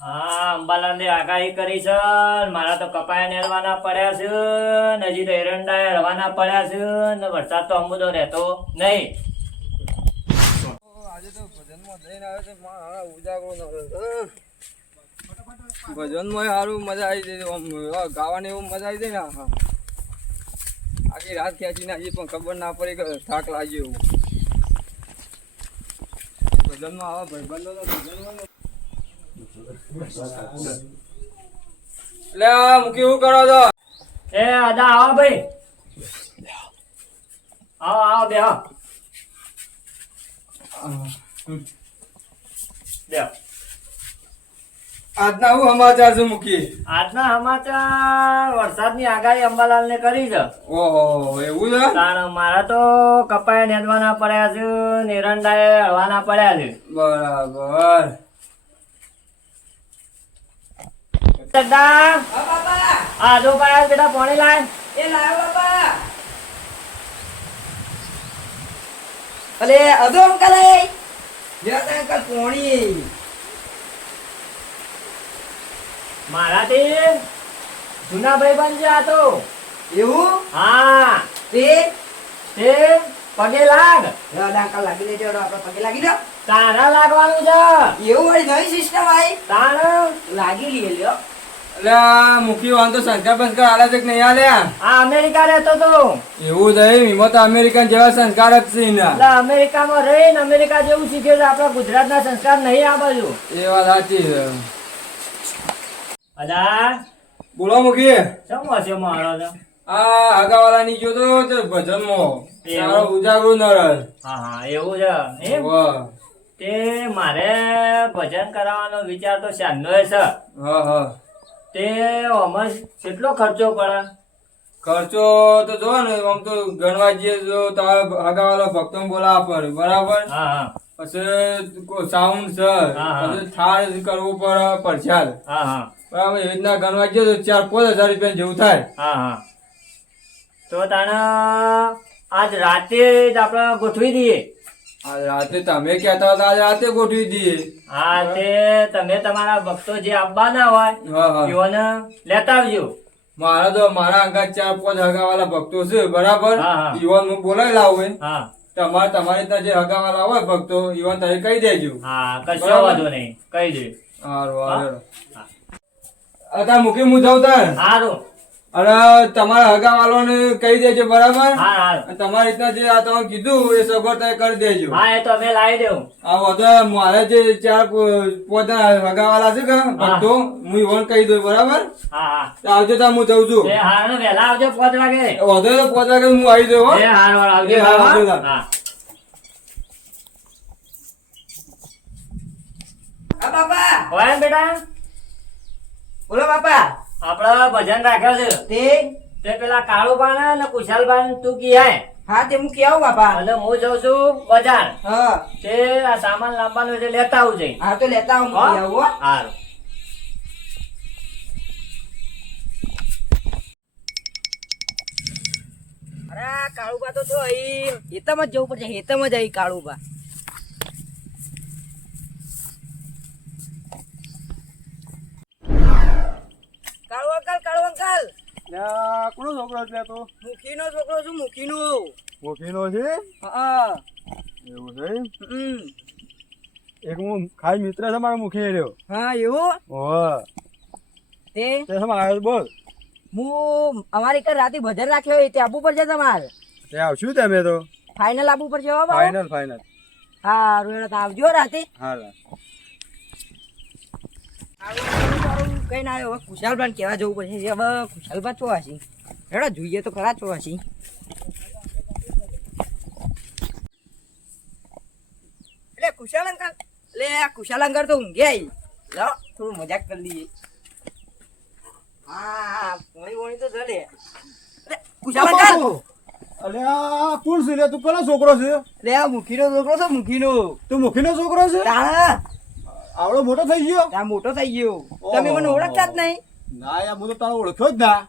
હા, અંબાલાલને આગાહી કરી છે. મારા તો કપાયા નેરવાના પડ્યા છે ને હજી તો એરંડા રવાના પડ્યા છે ને વરસાદ તો અમુદો રહેતો નહીં. આજે તો ભજનમાં જઈને આવે છે ઉજાગરો ભજનમાં સારું મજા આવી જાય ગાવાની એવું મજા આવી જાય ને આખી રાત ખેંચીને હજી પણ ખબર ના પડી કે થાક લાગ્યો એવું ભજનમાં આવે ભાઈબંધો તો ભજનમાં એટલે મૂકી એવું કરો છો એ અદા આવો ભાઈ, આવો આવો બેહો બેહો. આજના હું સમાચાર છે મૂકી? આજના સમાચાર વરસાદની આગાહી અંબાલાલને કરી છે. ઓહો એવું છે? કારણ મારા તો કપાયા નેદવાના પડ્યા છે ને એરંડાએ હળવાના પડ્યા છે. બરાબર. દાદા હા બાપા, આ જો પાયા બેટા પાણી લાય. એ લાવ બાપા. અલે અધો અંકલ એ જરા અંકલ પોણી મારાથી જૂના ભાઈબંધ છે આ તો. એવું હા તે તે પગે લાગ. દાદા અંકલ લાગી લેજો આપણે પગે લાગી દો. તારા લાગવાનું છે. એવું વળી નવી સિસ્ટમ આવી તાણ લાગી લઈએ લ્યો. એટલે મૂકી વાંધો સંસ્કાર બંસ્કાર આલે છે કે નહીં આલ્યા? આ અમેરિકા રહેતો તો. એવું છે એમાં તો અમેરિકન જેવા સંસ્કાર જ છે એના. એટલે અમેરિકામાં રહીને અમેરિકા જેવું શીખ્યો છે. આપણા ગુજરાતના સંસ્કાર નહીં આ બાજુ. એ વાત સાચી છે. અદા બોલો મૂકી. શું હશે મારો તો? આ હગાવાલાની જોતો તો ભજનમાં સારો ઉજાગરો નરસ. હા હા એવું છે એમ. વાહ. તે મારે ભજન કરાવવાનો વિચાર તો શાનનો છે. હા હા. તે આમાં કેટલો ખર્ચો પડે? ખર્ચો તો જો ને આમ તો ગણવા જઈએ જો તમારા હગાવાલા ભક્તો બોલાવવા પડે બરાબર. હા હા પછી સાઉન્ડ છે હા, હા. પછી થાળ કરવો પડે પ્રસાદ હા હા બરાબર. એવી રીતના ગણવા જઈએ તો 4-5 હજાર રૂપિયા જેવું થાય. હા હા તો તાણે આજ રાતે જ આપણે ગોઠવી દઈએ. આ રાતે તમે કહેતા હતા આજે રાતે ગોઠવી દઈએ. હા તે તમે તમારા ભક્તો જે આવવાના હોય હા હા. તેઓને લેતા આવજો. મારા અંગા 4-5 હગાવાલા ભક્તો છે બરાબર. હા, હા. ઈવન હું બોલાવી લાવું. હા તમારી રીતના જે હગાવાલા હોય ભક્તો ઈવન તમે કહી દેજો. હા કશો બરાબર. વાંધો નહીં, કહી દે. હારું હા. હારું. અત્યારે મૂકી હું જાઉં તાર. સારું. અને તમારા હગાવાલોને કહી દેજો બરાબર. હા હા અને તમારી રીતના જે આ તમે કીધું એ સગવડ કરી દેજો. હા એ તો અમે લાવી દેવું. આ બધા મારે જે 4-5 હગાવાલા છે કે ભક્તો હું ઈવન કહી દઉં બરાબર. હા હા તો આવજો તાર હું જઉં છું. એ હારું વહેલા આવજો 5 વાગે. વધુ તો 5 વાગે હું આવી જાઉં હો. એ હારું આવજો. એ હારું, આવજો તાર. હા હા બાપા, હોય ને બેટા, બોલો બાપા. આપડે ભજન રાખ્યો છે તે પેલા કાળુબા ને કુશાલબા તું કિયાય હા તે હું કેવું બાપા. અને હું જઉં છું બજાર. હા તે આ સામાન લાવવાનું એટલે લેતા આવજે. હા તો લેતા આવું હો? મૂકી આવું હો. હારું. અરે કાળુબા તો અહીં હેતમ જ જવું પડશે. હેતમ જ અહીં કાળુબા. કાળુ અંકલ, કાળુ અંકલ. કોનો છોકરો છે તું? મુખીનો છોકરો છું, મુખીનો. મોકીનો છે હા એવું છે. હમ. એક હું ખાસ મિત્ર છે મારો મુખી રહ્યો. હા એવું ઓહ તે તે આવ્યો બોલ. હું અમારી ઘર રાતે ભજન રાખ્યો હોય તે આવવું પડશે તમારે. તે આવશું તમે તો ફાઇનલ આવવું પડશે હો બાબા. ફાઇનલ. હા રોયડા તો આવજો રાતે. હા કઈ ના આવ્યો. હવે કુશાલભાઈ કેવા જવું પડશે. હવે કુશાલભાઈ ચો હશે હેડા જોઈએ તો ખરા ચો હશે. એટલે કુશાલ અંકલ, એટલે કુશાલ અંકલ તો ઊંઘે આવી. લાવો થોડું મજાક કરી લઈએ. હા પોણી પોણી તો ચલે. એટલે કુશાલ અંકલ, અલ્યા કોણ છે લે તું? કોનો છોકરો છે? એટલે આ મુખીનો છોકરો છે. મુખીનો તું મુખીનો છોકરો છે? તાણા આવડો મોટો થઈ ગયો? આ મોટો થઈ ગયો. તમે મને ઓળખતા જ નહીં? ના યાર હું તો તારો ઓળખ્યો જ ના.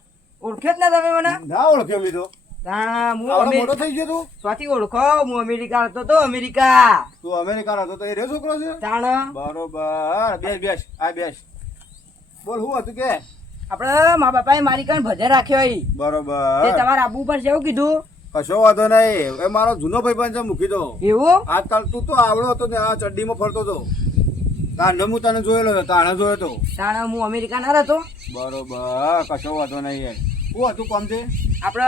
ઓળખ્યો જ ના તમે મને? ના ઓળખ્યો મી તો. તાણા હું આવડો મોટો થઈ ગયો તું? સ્વાથી ઓળખો. હું અમેરિકા હતો તો અમેરિકા. તું અમેરિકા હતો તો એ રે છોકરો છે? તાણા બરોબર. બેસ આ બેસ. બોલ શું હતું કે આપણે મા બાપાએ મારી કણ ભજન રાખ્યો અહીં. તે બરોબર તમારે આબુ પર છે એવું કીધું. કશો વાંધો નહીં એ મારો જૂનો ભાઈ પણ છે મૂકી દો એવું આજકાલ તું તો આવડો હતો ને આ ચડ્ડીમાં ફરતો હતો તાણે હું તને જોયેલો હતો તાણે જોયો હતો તાણે હું અમેરિકા ના હતો. બરોબર કશો વાંધો નહીં યાર શું હતું કોમ છે આપણે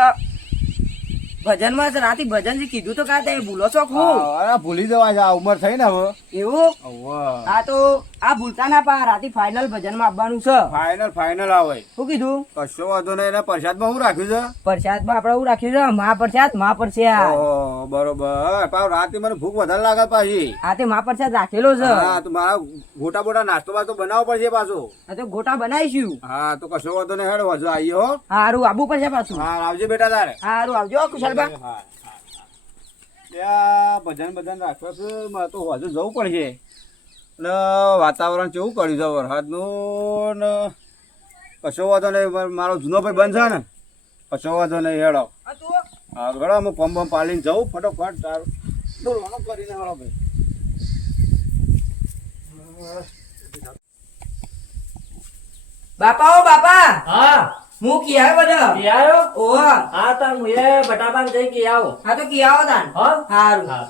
ભજનમાં રાતે ભજન જે કીધું તો કાં તે ભૂલો છો હું અરે ભૂલી જવા છે આ ઉંમર થઈ ને હવે એવું. હવે હા તો આ ભૂલતા ના પા રાતે ફાઇનલ ભજનમાં આવવાનું છે. ફાઇનલ આવે શું કીધું. કશો વાંધો નહીં એના પ્રસાદમાં શું રાખ્યું છે પ્રસાદમાં આપણે એવું રાખ્યું છે મહાપ્રસાદ મહાપ્રસાદ. ઓહો, બરોબર પાછું રાતે મને ભૂખ વધારે લાગે પાછી આ તે મહાપ્રસાદ રાખેલો છે. હા તો મારા ગોટા બોટા નાસ્તો બાસ્તો બનાવવો પડશે પાછો આ તો ગોટા બનાવીશું. હા તો કશો વાંધો નહીં હેડ હજુ આવીએ હો હારું આબુ પર છે પાછું. હા આવજે બેટા તારે હારું આવજો કુશલબા. હા ત્યાં ભજન રાખવા છે મારે તો હજુ જવું પડશે ને વાતાવરણ કેવું કર્યું છે વરસાદનું ને કશો વાંધો નહીં મારો જૂનો ભાઈ બંધ છે ને કશો વાંધો નહીં હેડો હા ઘડો હું પંપ પાડીને જવું ફટોફટ તારું દોડવાનું કરીને હેડો ભાઈ બાપા ઓ બાપા હા હું કી આવ્યો બધા. કી આવ્યો? ઓહો હા તાર મુએ બટાબાન જઈ કે આવો હા તો કી આવો તાન. હો હારું. હા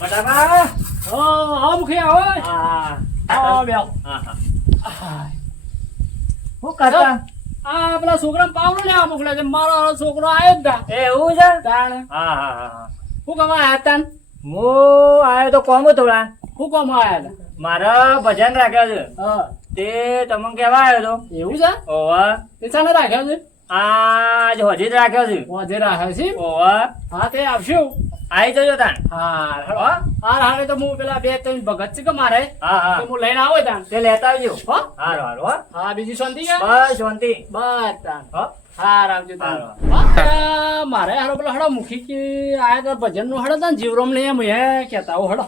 બટાબા હા મુખી આવો હા આવો બેહો. હા હા હું કરતા આ પેલા છોકરા પાવડો લેવા મોકલ્યા છે મારો છોકરો આવ્યો જ તા એવું છે તાણ હા હા હા હા હું કમા આયા તાન હું આવ્યો તો કોમ થોડા હું કમ આયા તા મારા ભજન રાખ્યા છે હા તે તમને કેવા આવ્યો તો એવું છે ઓવા તે શાને રાખ્યો છે આજ હજી જ રાખ્યો છે ઓજે રાખ્યો છે ઓવા હા તે આવશું આવી જજો તાણ હા હો? હાર હારે તો હું પેલા બે ત્રણ ભગત છે કે મારે હા હા તે હું લઈને આવો તાન તે લેતા આવજો હો હારું હારું હો હા બીજી શાંતિ છે બસ શાંતિ બસ તાન હો હાર આવજો તાન હારું. હા, મારે હારો પેલો હડો મુખી કે આયા તા ભજન નું હડો તાન જીવરોમ ને એમ હે કેતા હો હડો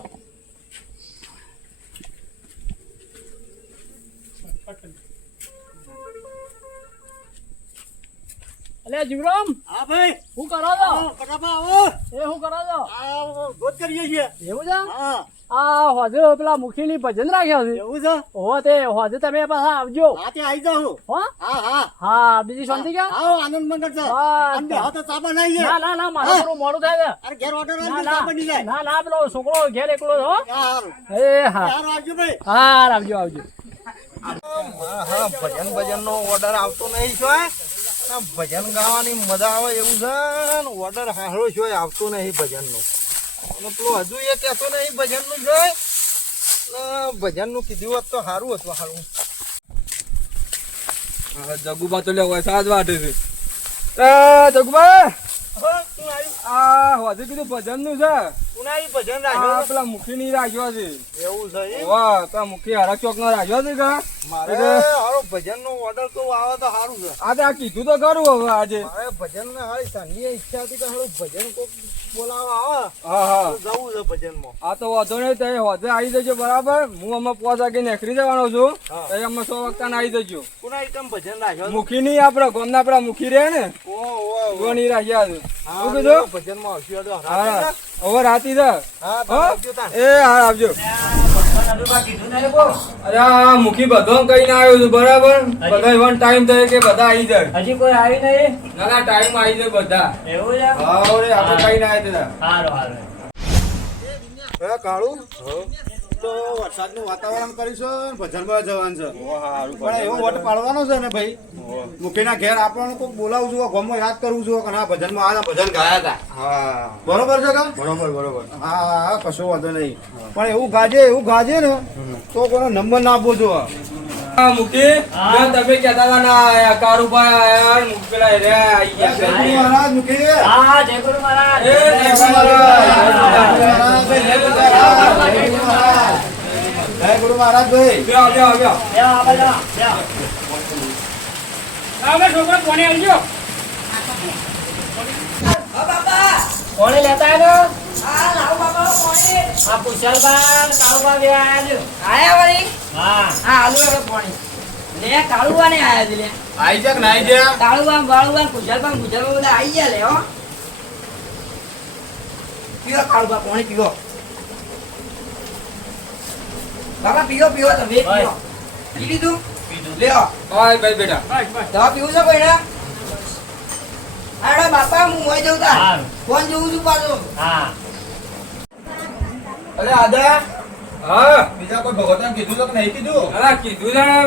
અલે જીવરામ હા ભાઈ શું કરો છો ફટાફટ આવો એ શું કરો છો આ ગોત કરીએ છીએ એવું છે હા આ હોજે પેલા મુખીની ભજન રાખ્યા છે એવું છે હો તે હોજે તમે પાછા આવજો હા તે આવી જાઓ હો હા હા હા બીજી શાંતિ કે આવો આનંદ મંગળ છે બસ. અને હા તો ચાબા નહીં ના ના ના મારે થોડું મોડું થાય અરે ઘેર ઓર્ડર છે આવી ના ચાબા નહીં જાય ના ના પેલો છોકરો ઘેર એકલો છે, હો સારું એ હા સારું આવજો ભાઈ હા આવજો આવજો હા ભજન નો ઓર્ડર આવતો નહીં છો ભજન ગાવાની મજા આવે એવું છે ને ઓર્ડર હારો છો આવતો નહીં ભજન નો અને પેલો હજુ એ કહેતો નહીં ભજન નું જોઈ ભજન નું કીધું હોત તો સારું હતું સારું જગુબા તો લેવા સાજ વાટે છે જગુબા આ હજુ કીધું ભજન નું છે પુનાઈ ભજન આ રાખ્યો પેલા મુખી ની રાખ્યો છે એવું છે એમ? વાહ તો મુખી હરા ચોક નો રાખ્યો છે કા મારે હારો ભજન નો ઓર્ડર તો આવે તો સારું છે આ તો આ કીધું તો ખરું હવે આજે મારે ભજન ને હારી સાની ઈચ્છા હતી કે હારું ભજન કોક બોલાવા આવે હા હા તો જવું છે ભજન માં આ તો વાંધો નહીં તે હોજે આવી જજો બરાબર હું અમે 5 વાગે નીકળી જવાનો છું હા. તો અમે 100 વાગતા આવી જજો પુનાઈ તમે ભજન રાખ્યો મુખી ની આપડે ગોમના પેલા મુખી રે ને ઓ ની રાખ્યા છે હા શું કીધું ભજન માં આવશું તો હા હવે રાતી છે હા તમે હો? આવજો તાન. એ હા આવજો નદુબા કીધું ને બહુ અરે આ મુખી બધો કહીને આવ્યો છું બરાબર બધા ઇવન ટાઈમ થાય કે બધા આવી જાય હજી કોઈ આવી નહીં ના ના ટાઈમ આવી જાય બધા એવું છે હા રે આપણે કહીને આવ્યા હતા હારું હારું હે કાળું તો વરસાદનું વાતાવરણ કરીશું ભજનમાં જવાનું છે પણ એવો વટ પાડવાનો છે ને ભાઈ મુખીના ઘેર આપણને કોઈક બોલાવું છું ગામમાં યાદ કરવું છું કે ના ભજનમાં આ ભજન ગાયા હતા હા બરોબર છે કા બરોબર હા હા કશો વાંધો નહીં પણ એવું ગાજે ને તો કોનો નંબર ના આપવો જો હા મુખી જો તમે કહેતા હતા ના આયા કારુભાઈ આયા મુખી પેલા રે આવી ગયા છે. મહારાજ મુખી હા જય ગુરુ મહારાજ એ જય ગુરુ જય ગુરુ મહારાજ ભાઈ બ્યા બ્યા બ્યા લ્યો, આ બાજુ, લ્યો. હવે છોકરો કોને આવજો કોણે લેતા આવ્યો હા લાવો બાપા પાણી. આ કુશલબા ને કાળુબા બે આયા છે. આયા વળી હા હા આલુ હવે પાણી. લે કાળુબા ને આયા છે લે આઈ જા કે નાઈ જા કાળુબા બાળુબા કુશલબા બધા આઈ ગયા લે હો પીવો કાળુબા પાણી પીવો બાબા પીવો તમે પીવો પી લીધું લ્યો ઓય ભાઈ બેટા દવા પીવું છે કોઈ ના અરે બાપા હું મોઈ જઉં તા હારું. ફોન જોઉં છું પાછો હા અરે આદા હા બીજા કોઈ ભગવતાને કીધું તો કે નહીં કીધું અલા કીધું છે ને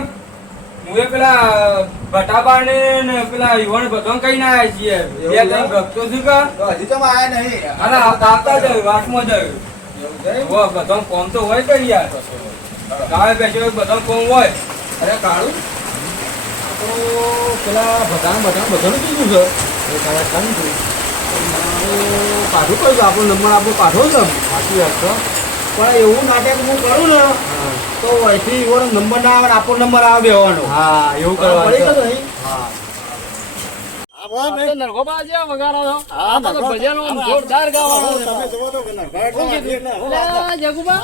હું એ પેલા ભટાબાને ને પેલા યુવાન બધો કઈ ના આવ્યા છીએ બે ત્રણ ભક્તો છું કે તો હજી તો આયા નહીં અલા આવતા જાય વાસમાં જાય એવું છે? ઓ બધો કોમ તો હોય કે યાર ગાવે બેસ્યો બધો કોમ હોય અરે કાળું તો પેલા બધાનું કીધું છે એ તારા કામ થયું પાછું કહ્યું કે આપણો નંબર આપણો પાછો છે સાચી વાત છે પણ એવું નાટક હું કરું ને તો અહીંથી એવો નંબર ના આવે ને આપણો નંબર આવે બેવાનો હા એવું પડી ગયો નહીં નરગોબા જે વગાડો છો આ તો ભજનો જોરદાર ગાવાનો છે અલા, જગુબા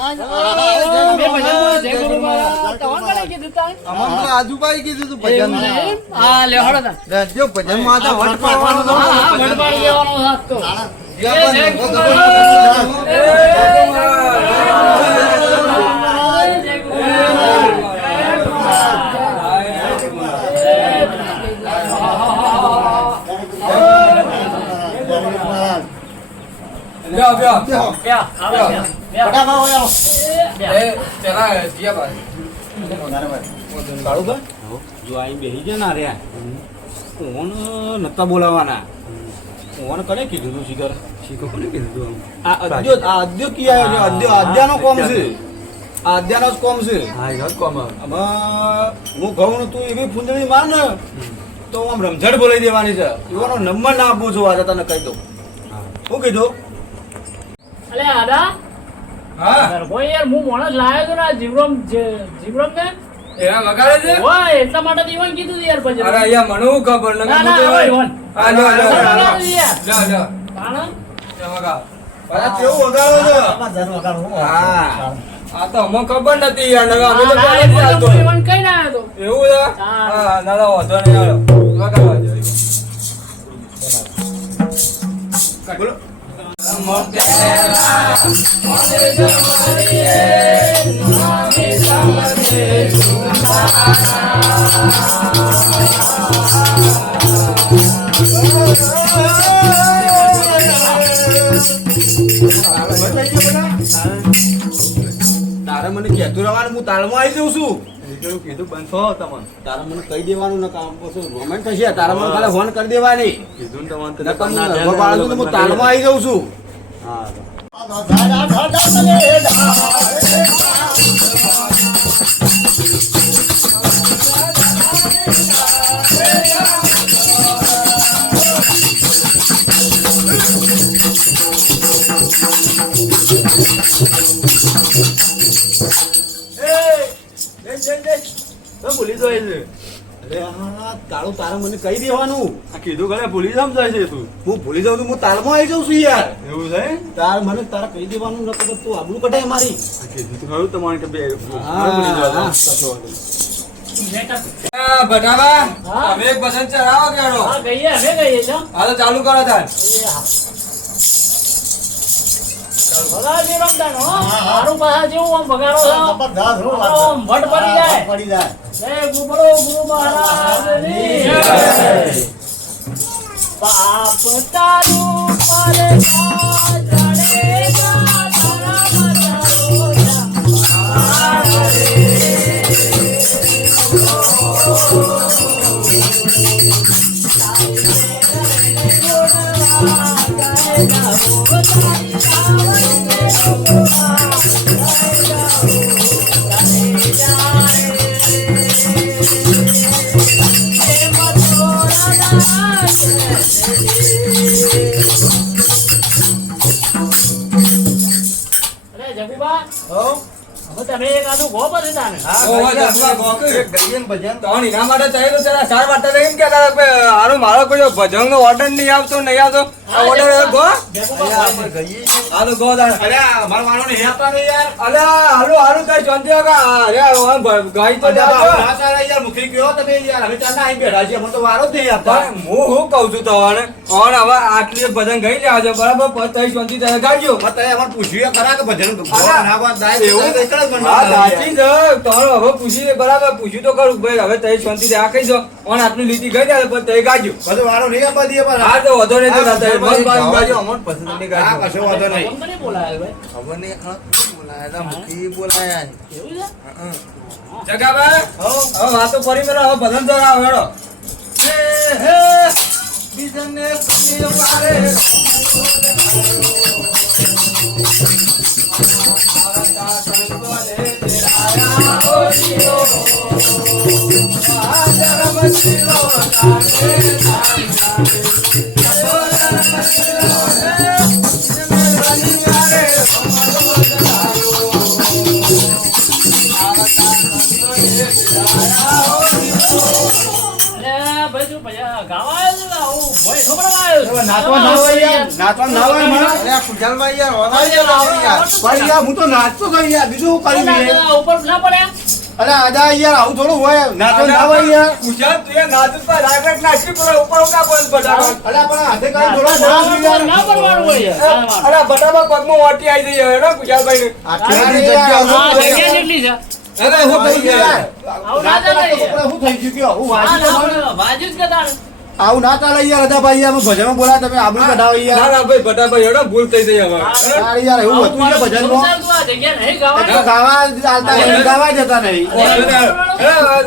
મેં ભજનમાં જય ગુરુબા તમને કોણે કીધું તા? અમન તો આજુબાઈ કીધું તું ભજન એમ? હા લે હળો તા. જો ભજન માં તો વટ પાડવાનો તો હા, હા, વડવાડ દેવાનો હાથ તો. જય જય ગુરુબા. લ્યો લ્યો ક્યાં? આવો, ક્યાં? એ પેલા જીયા ભાઈ કાળુબા જો અહીં બેસી ગયા ના રહ્યા કોણ નતા બોલાવાના કોણ કને કીધું તું શિખર શિખર કોને કીધું તું આ અદ્યો કી આવ્યો છે અદ્યાનો કોમ છે આ અદ્યાનો જ કોમ છે હા એ કોમ આમાં હું કહું ને તું એવી ફૂંદડી માર ને તો આમ રમઝટ બોલાવી દેવાની છે એવાનો નંબર ના આપું છું આજે તને કહી દઉં શું કીધું અલે આદા હા નરગો યાર હું માણસ લાયો તો ને આ જીવરામ ને એના વગાડે છે ઓય એટલા માટે તો ઈવન કીધું તું યાર ભજન. અરે અહીંયા મને હું ખબર ના નથી ના ઓય ઈવન. હા લ્યો લ્યો વગાડો તું યાર. લ્યો લ્યો તાણે? એ વગાડ પાછા કેવું વગાડો છે હા આ તો અમને ખબર નથી યાર નકર અમે તો ના, પહેલેથી એટલે આવતો. હું ઈવન કઈ ના આવ્યો તો. એવું છે હા. હા ના ના વાંધો નહીં હાલો વગાડવા દો બોલો તારે મને કહેતું રહેવાનું હું તાળમાં આવી જઉં છું કીધું બંધ થો તમને તારે મને કહી દેવાનું ને કામ પછી રોમેન્ટ થશે તારે મને ખાલી ફોન કરી દેવાની કીધું ને તમને નકર હું નર્મો પાડું છું તો હું તાળમાં આવી જઉં છું ભૂલી જાય છે અરે હા તાળું તારે મને કહી દેવાનું આ કીધું કરે ભૂલી સમજાય છે તું હું ભૂલી જાઉં છું હું તાળમાં આવી જાઉં છું યાર એવું છે તાર મને તારે કહી દેવાનું ન તો તું આબરૂ કઢાય મારી આ કીધું તો ખરું તમારે કે બે હા, ભૂલી હા, જવા કશો વાંધો નહીં. બટાવા હા. તમે એક પસંદ ચરાવો કેડો હા ગઈએ અમે ગઈએ છો. હા તો ચાલુ કરો તાર એ હા. વગાડ જીવરામ તાણ, હો. મારું પાછા જેવું આમ વગાડો છો. આમ વટ પડી જાય. જય ગુરુ ગુરુ મહારાજની જય. બાપ તારું પર ચડેગા તારા મજારો અરે જગુબા હવે તમે એક આદું ગો પછી તાને તો એના માટે ચાહે તો જરા ચાર વાટા એમ કહેતા હતા કે હારું મારો કોઈ ભજનનો ઓર્ડર નહીં આવતો નહીં આવતો આ ઓર્ડર ગો આ તો ગો દાડ અરે મારા માણસને હેપતા નહીં યાર અરે હારું હારું કઈ શાંતિ હોગા અરે ગાય તો અરે જાજો ના ચાલે યાર મુખી કયો તમે યાર હવે ચાલ ના અહીં બેઠા છીએ મને તો વારો જ નહીં આપતા પણ હું શું કહું છું તને ઓણ હવે આટલી ભજન ગઈ લેવા છે બરાબર પછી શાંતિ તમે ગાજો મત અમાર પૂછ્યું ખરા કે ભજન અલા, બનાવવા દાય એવું એકલ જ હા સાચી છે તમારું હવે પૂછી બરાબર પૂછ્યું તો ખરું ભાઈ હવે તઈ શાંતિ આ કહી દો ઓણ આટલી લીટી ગઈ જાય પછી તઈ ગાજો બધો વારો નહીં આપવા દે પણ હા તો વધો નહીં તો ના થાય ભાઈ, બસ બસ ગાજો અમર પસંદ નહીં હા ગાજો કશો વાંધો નહીં કોણ કોને બોલાયા ભાઈ? ખબર નહીં બોલાયા મુખી બોલાયા એવું છે? જગાભાઈ હવે વાતો ફરી મેળો હવે ભજન જરા વેળો બીજાને કમી મારે અરે ભાઈ તું પછી ગાવા આવ્યો છે ને? આવું ભોય ઠોકરાવા આવ્યો છે. નાચવા ના હોય યાર નાચવા ના હોય મને અરે આ ખુશાલભાઈ યાર હોના યાર ભાઈ યાર હું તો નાચતો તો યાર બીજું શું કરી મેં ના, ઉપર ના પડ્યા? અરે આદા યાર આવું થોડું હોય નાચવા ના હોય યાર ગુજરાત તું એ નાચું પર રાગત નાચી પર ઉપર ઉકા બંધ બટાકા અરે પણ હાથે કાઢી થોડો ના, નાચ યાર ના પડવાનું હોય યાર. અરે બટાકા પગમાં વાટી આવી જઈ હવે ગુજરાતભાઈ ને આટલી અરે યાર, જગ્યા હા, જગ્યા જેટલી છે. અરે હું થઈ ગયું યાર આવું ના ચાલે યાર. હું થઈ ગયું કયો હું હા, વાંચી ના તો પડે. વાજુ જ કે તારે. આવું ના ચાલે યાર અદા ભાઈ યાર ભજનમાં બોલા તમે આબરૂ કઢાવો ના યાર ના ભાઈ બટાભાઈ એડો ભૂલ થઈ જઈ હવે યાર યાર એવું હતું કે ભજનમાં ચાલ તું આ જગ્યા નહીં તો ગાવાની. ગાવા ચાલતા નહીં ગાવા જતા નહીં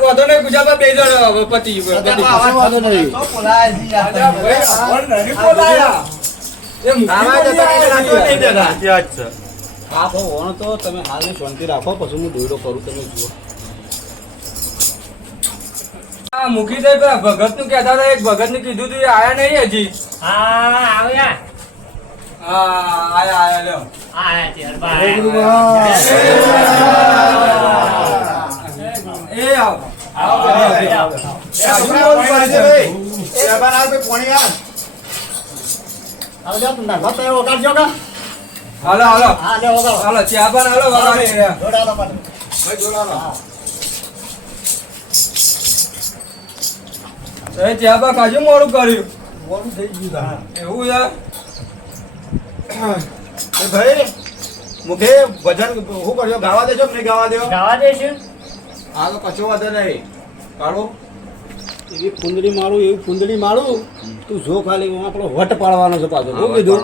વધો ને ગુજરાતમાં બે જણ હવે પતિ કશો વાંધો નહીં તો બોલાયા છે યાર ભાઈ નહીં બોલાયા એ ગાવા જતા નહીં નાચવા નહીં દેતા હા તો ઓણ તો તમે હાલની શાંતિ રાખો પછી હું દોયડો કરું તમે જુઓ મૂકી દે પેલા ભગત નું કહેતા હતા એક ભગત ને કીધું તું એ આયા નહીં હજી હા આવ્યા હા આયા લ્યો આયા ત્યારબાદ એ આવ હાલો હાલો હાલો ચા પણ હાલો વગાડી એ ચા બા કાજુ મોડું કર્યું એવું છે ભાઈ મુખે ભજન શું કર્યો ગાવા દેજો કે નહીં ગાવા દેવો ગાવા દેશું હા તો કશો વાંધો નહીં કાઢો એવી ફૂંદડી મારું એવી ફૂંદડી મારું તું જો ખાલી હું આપણો વટ પાડવાનો છે પાછો શું કીધું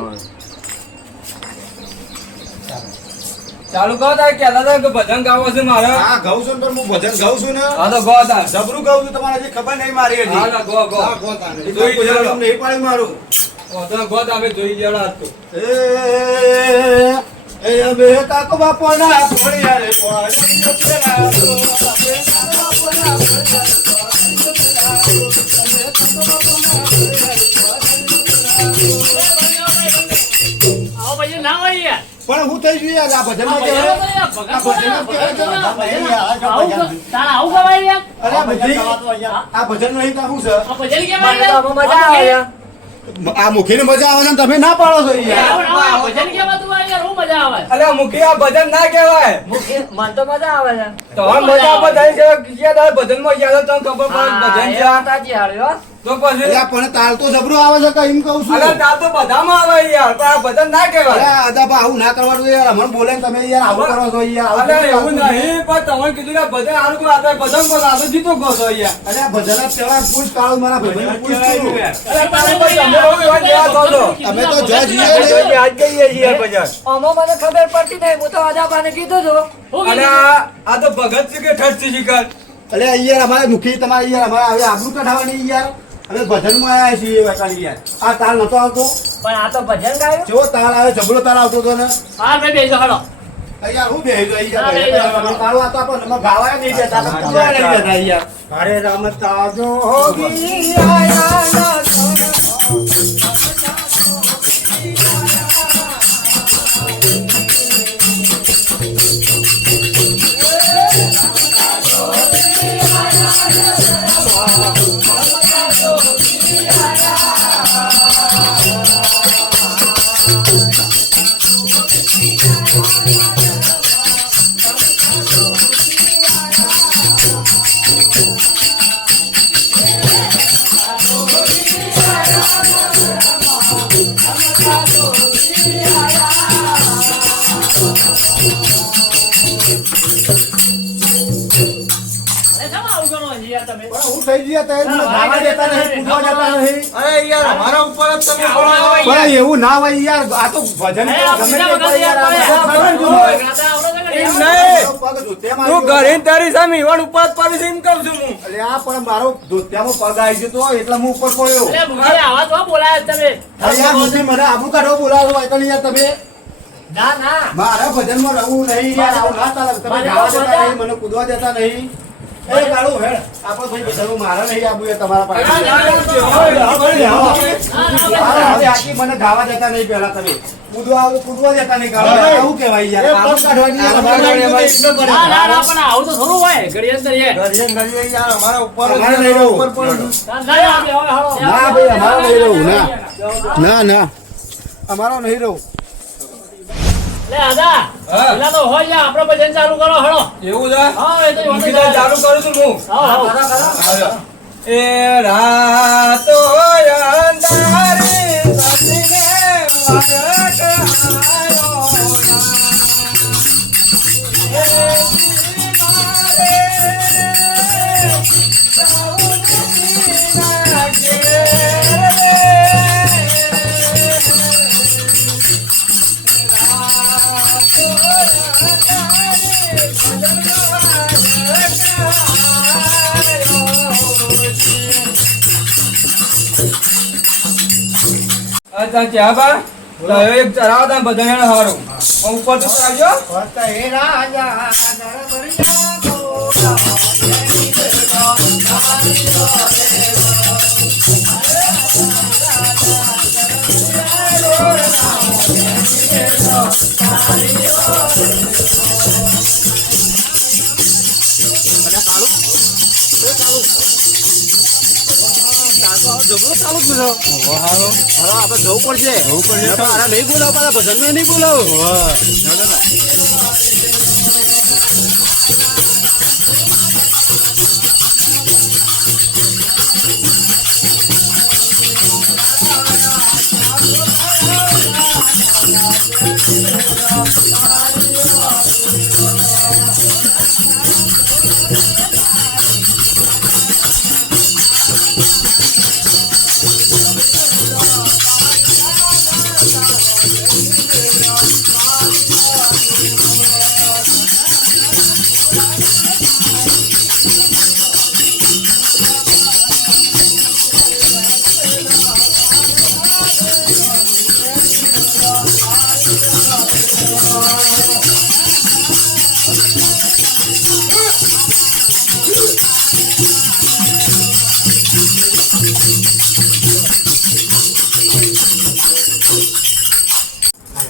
ચાલુ કરો તારે કહેતા હતા કે ભજન ગાવો છે મારે હા ગાઉં છું ને પણ હું ભજન ગાઉં છું ને હા તો ગો તાર જબરું ગાઉં છું તમારે હજી ખબર નહીં મારી હજી હા ગો ગો જોઈ ભજન નહીં પાડ્યું મારું ગો તમે જોઈ જણા હતું એ બે કાકો બાપોના પોળિયા રે પોળિયા પેલા આવો પછી ના હોય યાર. પણ હું થઈ ગયું યાર આ ભજનમાં કહેવાય તારે આવું ગવાય યાર. અરે આ ભજન આ ભજન નહીં તો શું છે આ ભજન કહેવાય યાર. મજા આવે યાર. આ મુખીને મજા આવે છે ને તમે ના પાડો છો યાર આ ભજન કહેવાતું હોય યાર, હું મજા આવે. અલ્યા મુખી આ ભજન ના કહેવાય મને તો મજા આવે છે. તો મજા આપો થઈ છે કીયા તાર ભજન માં યાદ તો ખબર પડે ભજન છે આ. તાજી હાલ્યો. તો પછી અલ્યા પણ તાલ તો જબરું આવે છે કે એમ કહું છું અલ્યા તાર તો બધામાં આવે યાર પણ આ ભજન ના અરે કહેવાય આદા આવું ના કરવાનું યાર અમને બોલે ને તમે યાર આવું કરો છો યાર આવું અલ્યા એવું કેમ નહીં પણ તમે કીધું કે ભજન હારું કોઈ આપણે ભજન કરો આ તો જીતો કહો છો યાર અરે આ ભજન જ પેલા પૂછ કાળું મારા ભાઈબંધને પૂછ તું. અલ્યા તારે પછી અમે એવું એવા જેવા કહો છો તમે તો જજ છીએ ને. આજ ગઈએ છીએ ભજન આમાં મને ખબર પડતી નહીં. હું તો આજાબાને કીધું હતું. હું કીધું? અલ્યા આ તો ભગત છે કે ઠટ છે શિકાર અલ્યા યાર અમારે મુખી તમારે યાર અમારે હવે આબરૂ કઢાવવાની યાર અમે ભજનમાં આવ્યા છીએ વટાણી યાર આ તાલ નતો આવતો પણ આ તો ભજન ગાયું. જો તાલ આવે જબરો તાલ આવતો હતો ને હા ભાઈ બેસો હાલો. યાર હું બેહી ગયો હા, બેહી યાર જાઓ. તાળું આ તો આપણને ગાવાય નહીં દેતા આપણે પૂરવા નહીં દેતા યાર હરે રામ તાજો હોગી આયા ના યાર તમે પણ હું થઈ ગયા તો મને ધાવા દેતા નહીં, કૂદવા દેતા નહીં. અરે યાર અમારા ઉપર જ તમે આવું ના હોય પણ એવું ના હોય યાર, આ તો ભજન એ આ ગમે પૂજા તે વગર કોઈ યાર યાર, પડે. આ આ ભજન ગાતા આવડે છે કે એમ નહીં? નહીં. પગ ધોતિયામાં તું આવી ગયો. ઘરે તારી સામે ઈવન ઉપર જ પડ્યું છે એમ કહું છું હું. અરે આ પણ મારો ધોતિયામાં પગ આવી ગયો તો એટલે હું ઉપર પડ્યો. એટલે મુખી આવા તો બોલાય તમે અરે યાર મુખી મને આબુ કાઢો બોલાવો હોય તો યાર તમે ના ના મારા ભજનમાં રહું નહીં યાર, આવું ના ચાલે. તમે મારે ગાવા દેતા બધા- નહીં, મને કૂદવા દેતા નહીં. એ કાળું હેડ, આપણો ભાઈ ભજનમાં મારે નહીં આબુ એ તમારા પાસે. ના, ના, ના, હવે આખી મને ગાવા દેતા નહીં પહેલા તમે કૂદવા દેતા નહીં. ગાવા આવું કહેવાય યાર, આબુ કાઢવાની યાર, અમારે નહીં ભાઈ. ના ના ના પણ આવું તો થોડું હોય ઘડી અંદર એ ઘડીએ ઘડીએ યાર અમારા ઉપર જ અમારે નહીં રહું. ઉપર પડ્યું. ના ના હવે હળો ના ભાઈ, અમારે નહીં રહું. ના ના અમારો નહીં રહું. લે આદા હા. પેલા તો હોય જા આપણે ભજન ચાલુ કરો હળો એવું છે હા એ તો મૂકી દે, ચાલુ કરું છું હું. હા એ રાતો અંધારી સપને વારક આયો ના. એ જી મારે સૌની નાખે રે. રાતો અંધારી સપને વારક અચ્છા ચા બા તો એક ચરાવો તમે બધા હારું ઉપર તો ચરાવજો. આપણે જવું પડશે. મારા નહીં બોલાવો, મારા ભજનમાં નહીં બોલાવો.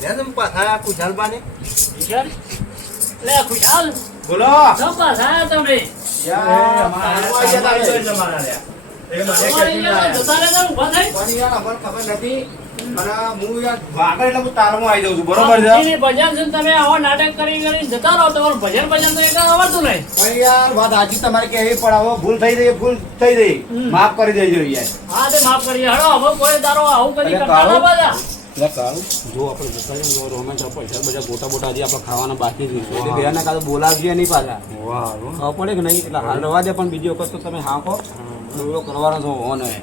લે તમે પાછા કુશાલબાને વિશાલ લે ખુશાલ બોલો. જમવા થાય તમે તમારી યાર જતા રહેતા ઊભા થાય પણ યાર અમને ખબર નથી. અને હું યાર વાગડ એટલે હું તાલમાં આવી જાઉં છું. બરોબર છે. ભક્તિની ભજન છે ને તમે આવા નાટક કરી કરીને જતા રહો તમારું ભજન ભજન તો એક આવડતું નહીં પણ યાર વાત આજી તમારે કેવી પણ હવે ભૂલ થઈ રહી, ભૂલ થઈ રહી. માફ કરી દેજો યાર. હા તે માફ કરીએ હળો હવે કોઈ તારો આવું કદી અરે કરતા ના કાળો. બધા એટલે કાળું, જો આપણે જતા રહીએ તો રોમેન્સ પૈસા બધા ગોટા બોટા હજી આપણે ખાવાના બાકી જ છે. એટલે બેના કાલે બોલાવજે નહીં પાછા. ખબર પડે કે નહીં? એટલે હાલ રવા દે, પણ બીજી વખત તો તમે હાંકો દોડો કરવાનો છો ઓન હે.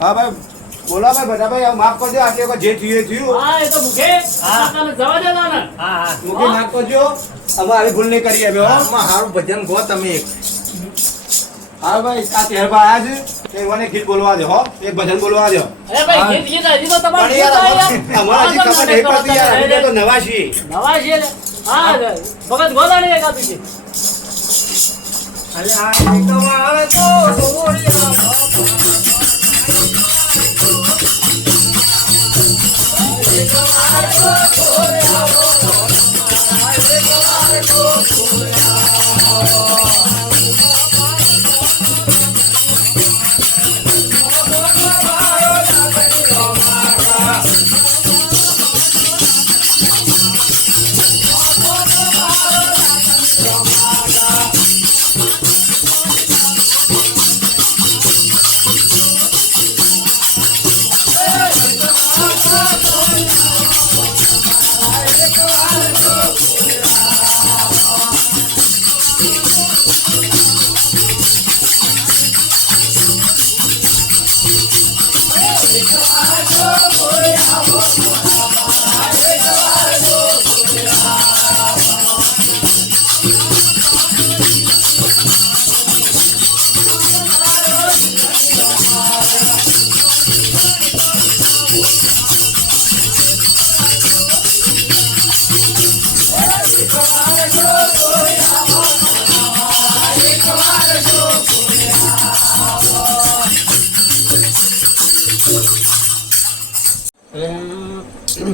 હા ભાઈ બોલો ભાઈ, બધા ભાઈ હવે માફ કરજો. આટલી વખત જે થયું એ થયું. હા એ તો મુખે તને જવા દેતા ને મૂકી માફ કરજો. અમે આવી ભૂલ નહીં કરી હવે, હો. આમાં સારું ભજન ગો તમે એક. હા ભાઈ, આ તહેવાર આયા છે તે મને ગીત બોલવા દો, હો. એક ભજન બોલવા દો. અરે ભાઈ ગીત હજી તો તમારું પણ ગીત યાર આવે યાર. અમારે હજી ખબર નહીં પડતી યાર. અમે તો નવા છીએ. નવા છે ને હા ભગત ગોદાણી એક આપી છે અરે આ કવાળ તો દોડ્યા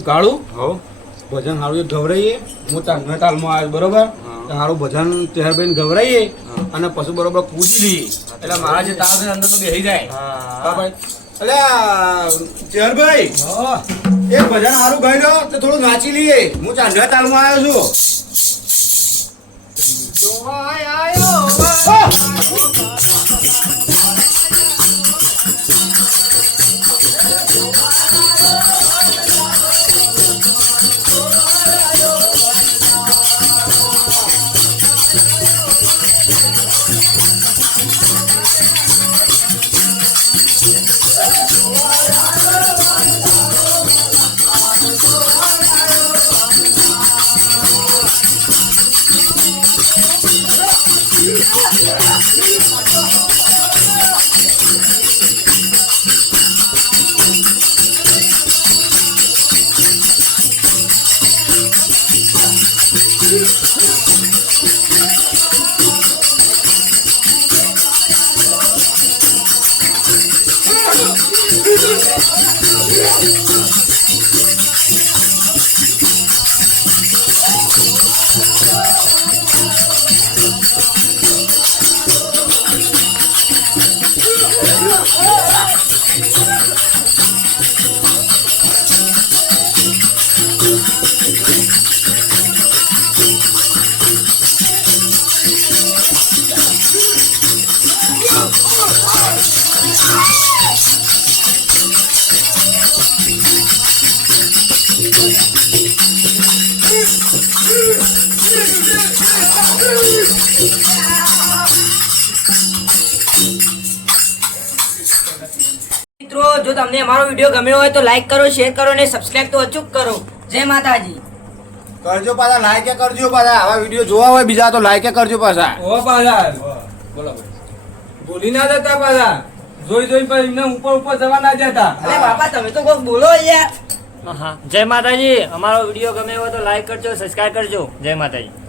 કાળું હો ભજન સારું એક ગવરાઈએ હું તાલમાં તાલમાં આવ્યો બરોબર તો સારું ભજન તેરબેન ગવરાઈએ અને પછી બરોબર પૂછી લઈએ એટલે મારા જે તાર છે અંદર તો બેસી જાય બરાબર એટલે ચેરભાઈ એક ભજન સારું ગાઈ દો તો થોડું નાચી લઈએ હું ચાંદા તાલમાં આવ્યો મિત્રો જો તમને અમારો વિડીયો ગમ્યો હોય તો લાઈક કરો, શેર કરો અને સબસ્ક્રાઇબ તો અચૂક કરો. જય માતાજી. કરજો પાછા લાઈક કરજો પાછા આવા વિડીયો જોવા હોય બીજા તો લાઈક કરજો પાછા ઓ પાછા બોલો બોલી ના જતા પાછા જોઈ જોઈ પછી એમને ઉપર ઉપર જવા ના જતા. અરે બાપા તમે તો કોક બોલો યાર. હા જય માતાજી. અમારો વિડીયો ગમે હોય તો લાઈક કરજો, સબસ્ક્રાઇબ કરજો. જય માતાજી.